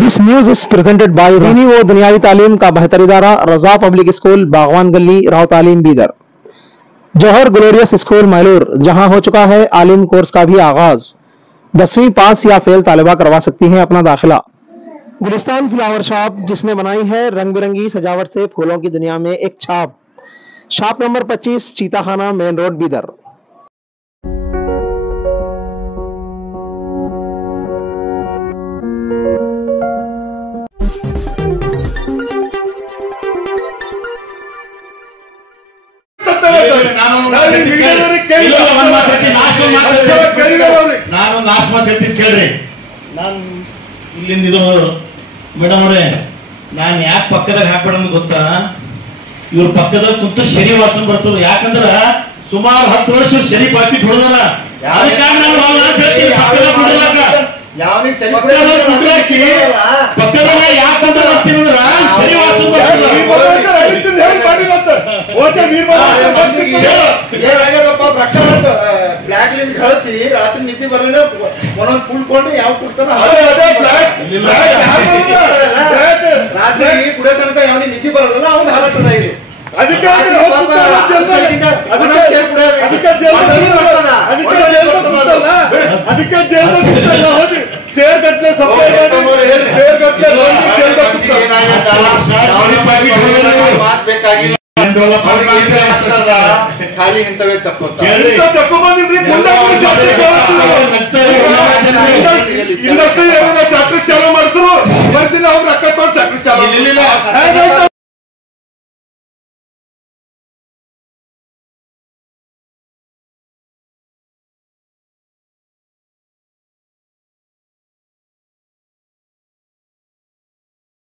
This news is presented by दीनी व दुनियावी तालीम का बेहतर इदारा रजा पब्लिक स्कूल बागवान गली राव तालीम बीदर। जौहर ग्लोरियस स्कूल मैलूर, जहां हो चुका है आलिम कोर्स का भी आगाज। 10वीं पास या फेल तालिबा करवा सकती हैं अपना दाखिला। गुलिस्तान फ्लावर शॉप, जिसने बनाई है रंग बिरंगी सजावट से फूलों की दुनिया में एक छाप। Shop number 25, Cheetakhana, main road, Bidar. Madam ಅವ್ರೆ, ನಾನು ಯಾಕೆ ಪಕ್ಕದಾಗ ಹಾಕ್ಬೇಡ ಗೊತ್ತಾ? ಇವ್ರ ಪಕ್ಕದಲ್ಲಿ ಕುಂತ ಶನಿ ವಾಸನೆ ಬರ್ತದೆ. ಯಾಕಂದ್ರ ಸುಮಾರು 10 ವರ್ಷ ಶನಿ ಪಾಕಿಟ್ ಹೊಡೆದಲ್ಲ. ಪಕ್ಕದಲ್ಲ ಯಾಕಂದ್ರೆ ಶನಿ ವಾಸನೆ ಬ್ಲಾಕ್ ಕಳಿಸಿ ರಾತ್ರಿ ನಿದ್ದೆ ಬರಲಿಲ್ಲ ಒಂದೊಂದು ಕುಳ್ಕೊಂಡು ಯಾವ ಕುಡ್ತಾನ ರಾತ್ರಿ ಕುಡಿಯೋ ತನಕ ಯಾವನಿಗೆ ನಿದ್ದೆ ಬರಲ್ಲ ಅವ್ನು ಹಾಲತ್ತದ ಇಲ್ಲಿ. ಖಾಲಿ ಇಂಥವೇ ತಪ್ಪು